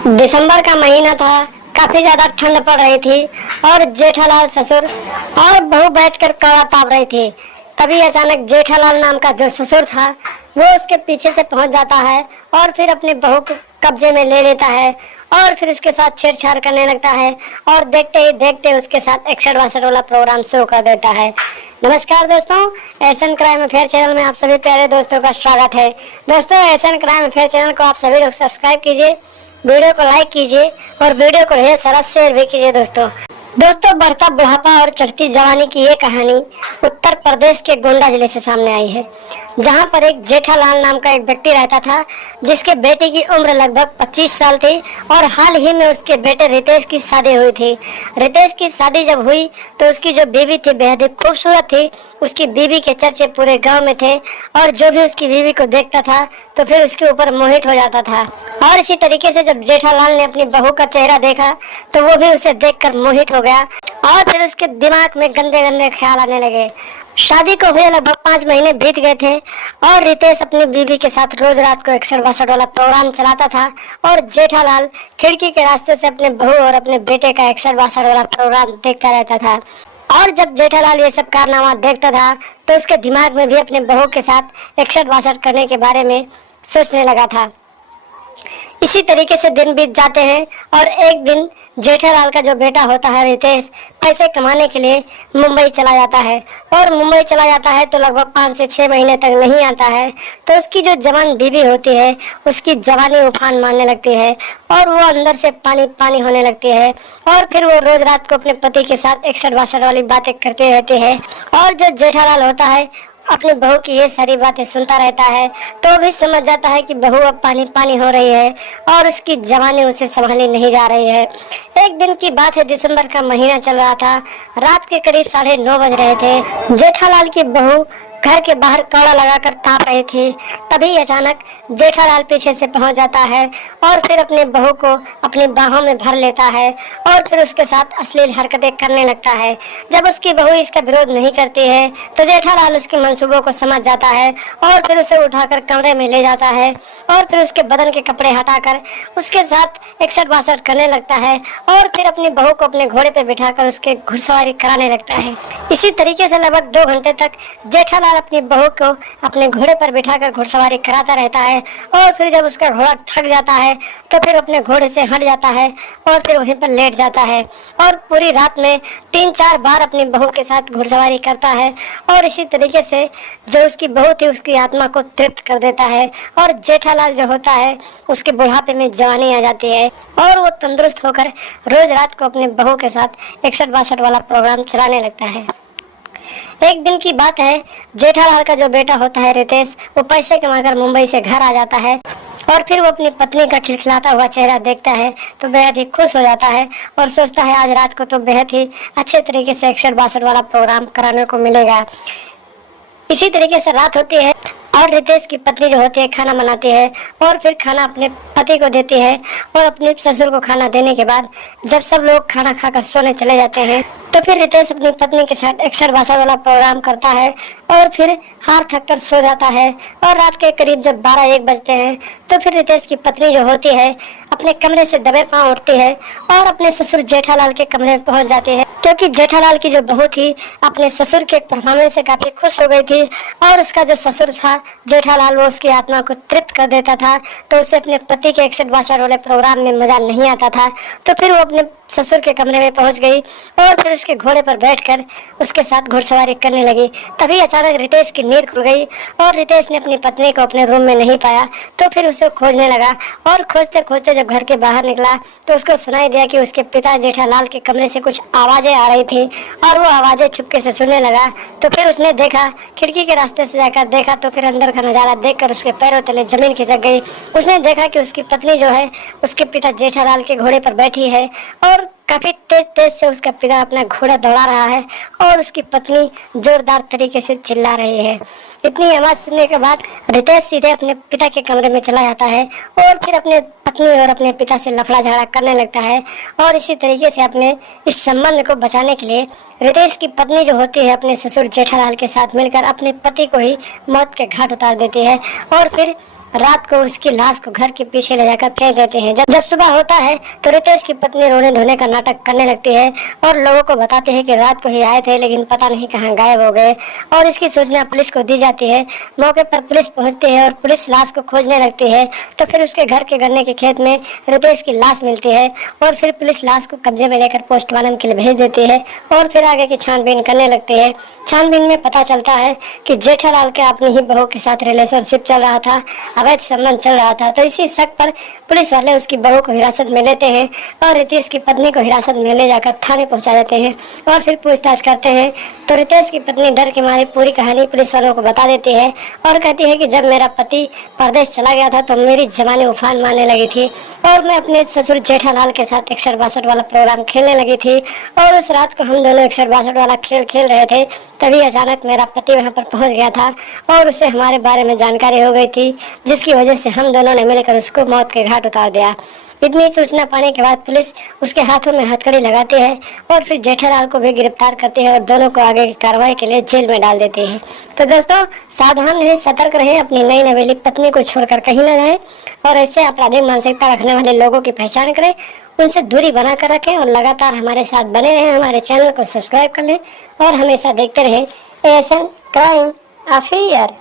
दिसंबर का महीना था। काफी ज्यादा ठंड पड़ रही थी और जेठालाल ससुर और बहू बैठकर कड़ा ताप रही थी। तभी अचानक जेठालाल नाम का जो ससुर था वो उसके पीछे से पहुंच जाता है और फिर अपने बहू को कब्जे में ले लेता है और फिर उसके साथ छेड़छाड़ करने लगता है और देखते ही देखते उसके साथ एक्शन वासर वाला प्रोग्राम शुरू कर देता है। नमस्कार दोस्तों, एसन क्राइम अफेयर चैनल में आप सभी प्यारे दोस्तों का स्वागत है। दोस्तों, एसन क्राइम अफेयर चैनल को आप सभी लोग सब्सक्राइब कीजिए, वीडियो को लाइक कीजिए और वीडियो को ढेर सारा शेयर भी कीजिए। दोस्तों, बढ़ता बुढ़ापा और चढ़ती जवानी की ये कहानी उत्तर प्रदेश के गोंडा जिले से सामने आई है, जहां पर एक जेठालाल नाम का एक व्यक्ति रहता था, जिसके बेटे की उम्र लगभग 25 साल थी और हाल ही में उसके बेटे रितेश की शादी हुई थी। रितेश की शादी जब हुई तो उसकी जो बीवी थी बेहद ही खूबसूरत थी। उसकी बीवी के चर्चे पूरे गांव में थे और जो भी उसकी बीवी को देखता था तो फिर उसके ऊपर मोहित हो जाता था। और इसी तरीके से जब जेठालाल ने अपनी बहू का चेहरा देखा तो वो भी उसे देखकर मोहित हो गया और फिर उसके दिमाग में गंदे गंदे ख्याल आने लगे। शादी को हुए लगभग 5 महीने बीत गए थे और रितेश अपनी बीवी के साथ रोज रात को एक्शन बासठ वाला प्रोग्राम चलाता था और जेठालाल खिड़की के रास्ते से अपने बहू और अपने बेटे का एक्शन बासठ वाला प्रोग्राम देखता रहता था। और जब जेठालाल ये सब कारनामा देखता था तो उसके दिमाग में भी अपने बहू के साथ एक्शन बासठ करने के बारे में सोचने लगा था। इसी तरीके से दिन बीत जाते हैं और एक दिन जेठालाल का जो बेटा होता है रितेश पैसे कमाने के लिए मुंबई चला जाता है और मुंबई चला जाता है तो लगभग 5 से 6 महीने तक नहीं आता है। तो उसकी जो जवान बीवी होती है उसकी जवानी उफान मारने लगती है और वो अंदर से पानी पानी होने लगती है और फिर वो रोज रात को अपने पति के साथ एक्शन बासठ वाली बातें करते रहते हैं। और जो जेठालाल होता है अपनी बहू की ये सारी बातें सुनता रहता है तो भी समझ जाता है कि बहू अब पानी पानी हो रही है और उसकी जवानी उसे संभाली नहीं जा रही है। एक दिन की बात है, दिसंबर का महीना चल रहा था। रात के करीब 9:30 बज रहे थे। जेठालाल की बहू घर के बाहर कड़ा लगाकर ताप रही थी। तभी अचानक जेठालाल पीछे से पहुंच जाता है और फिर अपने बहू को अपनी बाहों में भर लेता है और फिर उसके साथ अश्लील हरकतें करने लगता है। जब उसकी बहू इसका विरोध नहीं करती है तो जेठालाल उसके मंसूबों को समझ जाता है और फिर उसे उठाकर कमरे में ले जाता है और फिर उसके बदन के कपड़े हटाकर उसके साथ एक्सट बासठ करने लगता है और फिर अपनी बहू को अपने घोड़े पर बिठाकर उसके घुड़सवारी कराने लगता है। इसी तरीके से लगभग 2 घंटे तक जेठालाल अपनी बहू को अपने घोड़े पर बिठाकर घुड़सवारी कराता रहता है और फिर जब उसका घोड़ा थक जाता है तो फिर अपने घोड़े से हट जाता है और फिर वहीं पर लेट जाता है और पूरी रात में 3-4 बार अपनी बहू के साथ घुड़सवारी करता है और इसी तरीके से जो उसकी बहू थी उसकी आत्मा को तृप्त कर देता है और जेठालाल जो होता है उसके बुढ़ापे में जवानी आ जाती है और वो तंदुरुस्त होकर रोज रात को अपने बहू के साथ एक्सठ बासठ वाला प्रोग्राम चलाने लगता है। एक दिन की बात है, जेठालाल का जो बेटा होता है रितेश वो पैसे कमाकर मुंबई से घर आ जाता है और फिर वो अपनी पत्नी का खिलखिलाता हुआ चेहरा देखता है तो बेहद ही खुश हो जाता है और सोचता है आज रात को तो बेहद ही अच्छे तरीके से एक्सठ बासठ वाला प्रोग्राम कराने को मिलेगा। इसी तरीके से रात होती है और रितेश की पत्नी जो होती है खाना बनाती है और फिर खाना अपने पति को देती है और अपने ससुर को खाना देने के बाद जब सब लोग खाना खाकर सोने चले जाते हैं तो फिर रितेश अपनी पत्नी के साथ एक्सठ बासठ वाला प्रोग्राम करता है और फिर हार थक कर सो जाता है और रात के करीब जब 12-1 बजते हैं तो फिर रितेश की पत्नी जो होती है अपने कमरे से दबे पांव उठती है और अपने ससुर जेठालाल के कमरे में पहुंच जाती है, क्योंकि जेठालाल की जो बहू थी अपने ससुर के परफॉर्मेंस से काफी खुश हो गई थी और उसका जो ससुर था जेठालाल वो उसकी आत्मा को तृप्त कर देता था तो उसे अपने पति के एक्सठ बासठ वाले प्रोग्राम में मजा नहीं आता था। तो फिर वो अपने ससुर के कमरे में पहुंच गई और फिर उसके घोड़े पर बैठकर उसके साथ घुड़सवारी करने लगी। तभी अचानक रितेश की नींद खुल गई और रितेश ने अपनी पत्नी को अपने रूम में नहीं पाया तो फिर उसे खोजने लगा और खोजते खोजते जब घर के बाहर निकला तो उसको सुनाई दिया कि उसके पिता जेठालाल के कमरे से कुछ आवाजें आ रही थी और वो आवाजें चुपके से सुनने लगा। तो फिर उसने देखा, खिड़की के रास्ते से जाकर देखा तो फिर अंदर का नजारा देखकर उसके पैरों तले जमीन खिसक गई। उसने देखा कि उसकी पत्नी जो है उसके पिता जेठालाल के घोड़े पर बैठी है और काफी तेज तेज से उसका पिता अपना घोड़ा दौड़ा रहा है और उसकी पत्नी जोरदार तरीके से चिल्ला रही है। इतनी आवाज सुनने के बाद रितेश सीधे अपने पिता के कमरे में चला जाता है और फिर अपने पत्नी और अपने पिता से लफड़ा झगड़ा करने लगता है और इसी तरीके से अपने इस संबंध को बचाने के लिए रितेश की पत्नी जो होती है अपने ससुर जेठालाल के साथ मिलकर अपने पति को ही मौत के घाट उतार देती है और फिर रात को उसकी लाश को घर के पीछे ले जाकर फेंक देते हैं। जब सुबह होता है तो रितेश की पत्नी रोने धोने का नाटक करने लगती है और लोगों को बताते हैं कि रात को ही आए थे लेकिन पता नहीं कहाँ गायब हो गए। और इसकी सूचना पुलिस को दी जाती है। मौके पर पुलिस पहुंचती है और पुलिस लाश को खोजने लगती है। तो फिर उसके घर के गन्ने के खेत में रितेश की लाश मिलती है और फिर पुलिस लाश को कब्जे में लेकर पोस्टमार्टम के लिए भेज देती है और फिर आगे की छानबीन करने लगती है। छानबीन में पता चलता है कि जेठालाल के अपनी ही बहू के साथ रिलेशनशिप चल रहा था, अवैध संबंध चल रहा था। तो इसी शक पर पुलिस वाले उसकी बहू को हिरासत में लेते हैं और रितेश की पत्नी को हिरासत में ले जाकर थाने पहुंचा देते हैं और फिर पूछताछ करते हैं। तो रितेश की पत्नी डर के मारे पूरी कहानी पुलिस वालों को बता देती है और कहती है कि जब मेरा पति परदेश चला गया था तो मेरी जवानी उफान मारने लगी थी और मैं अपने ससुर जेठालाल के साथ 162 वाला प्रोग्राम खेलने लगी थी और उस रात को हम दोनों 162 वाला खेल खेल रहे थे। तभी अचानक मेरा पति वहां पर पहुंच गया था और उसे हमारे बारे में जानकारी हो गई थी, जिसकी वजह से हम दोनों ने मिलकर उसको मौत के घाट उतार दिया। इतनी सूचना पाने के बाद पुलिस उसके हाथों में हथकड़ी लगाती है और फिर जेठालाल को भी गिरफ्तार करती है और दोनों को आगे की कार्रवाई के लिए जेल में डाल देती है। तो दोस्तों, सावधान रहें, सतर्क रहें, अपनी नई नवेली पत्नी को छोड़कर कहीं न जाएं और ऐसे आपराधिक मानसिकता रखने वाले लोगों की पहचान करें, उनसे दूरी बनाकर रखें और लगातार हमारे साथ बने रहें। हमारे चैनल को सब्सक्राइब कर लें और हमेशा देखते रहें ASN क्राइम अफेयर।